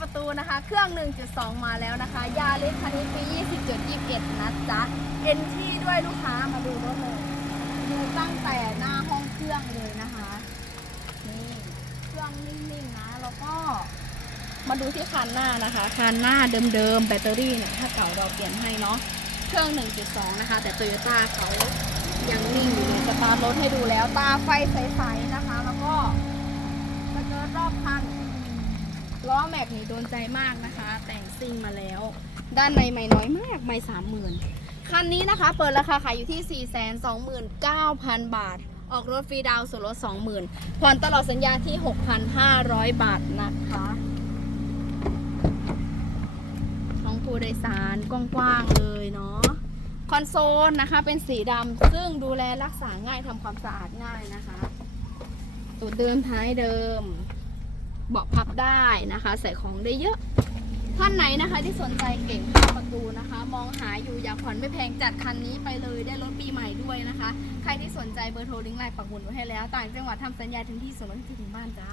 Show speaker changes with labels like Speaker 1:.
Speaker 1: 5 ประตูนะคะ เครื่อง 1.2 มาแล้วนะคะ ยาเลิสคันนี้ปี 20.21 นะจ๊ะเอ็นที่ด้วยลูกค้ามาดูรถเลยดูตั้งแต่หน้าห้องเครื่องเลยนะคะ นี่เครื่องนิ่มๆนะ แล้วก็ มาดูที่คันหน้านะคะคันหน้าเดิมๆแบตเตอรี่เนี่ยถ้าเก่าเราเปลี่ยนให้เนาะเครื่อง 1.2 นะคะ แต่โตโยต้าเขายังนิ่งอยู่เลยสตาร์ทรถให้ดูแล้ว ตาไฟใสๆนะคะ แล้วก็สเกิร์ตรอบคัน ล้อแม็กนี่โดนใจมากนะคะ แต่งซิ่งมาแล้ว ด้านในไม่น้อยมากไม่สามหมื่นคันนี้นะคะ เปิดราคาขายอยู่ที่ 4 2 9 0 0 0 บาท ออกรถฟรีดาวส่วนลด 20,000ผ่อนตลอดสัญญาที่ 6,500 บาทนะคะห้องผู้โดยสารกว้างๆเลยเนาะคอนโซลนะคะเป็นสีดำซึ่งดูแลรักษาง่ายทำความสะอาดง่ายนะคะตูดเดิมท้ายเดิม เบาะพับได้นะคะ ใส่ของได้เยอะ ท่านไหนนะคะที่สนใจเก่งข้าประตูนะคะ มองหาอยู่อยากผ่อนไม่แพงจัดคันนี้ไปเลยได้รถปีใหม่ด้วยนะคะ ใครที่สนใจเบอร์โทรลิงก์ไลน์ปักหมุดไว้ให้แล้ว ต่างจังหวัดทำสัญญาถึงที่ส่งรถถึงบ้านจ้า